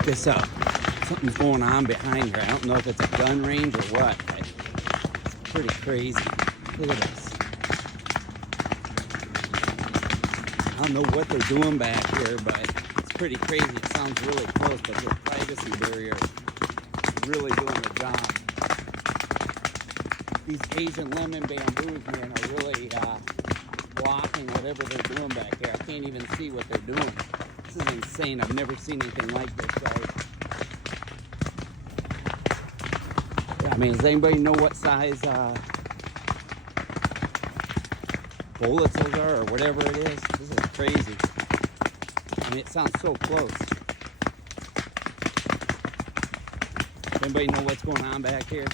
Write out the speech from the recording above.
check this out. Something's going on behind here. I don't know if it's a gun range or what, but it's pretty crazy. Look at this. I don't know what they're doing back here, but it's pretty crazy. It sounds really close, but their privacy barrier is really doing the job. These Asian lemon bamboos, man, are really blocking whatever they're doing back here. I can't even see what they're doing. This is insane. I've never seen anything like this, guys. Yeah, I mean, does anybody know what size bullets those are or whatever it is? This is crazy. I mean, it sounds so close. Anybody know what's going on back here?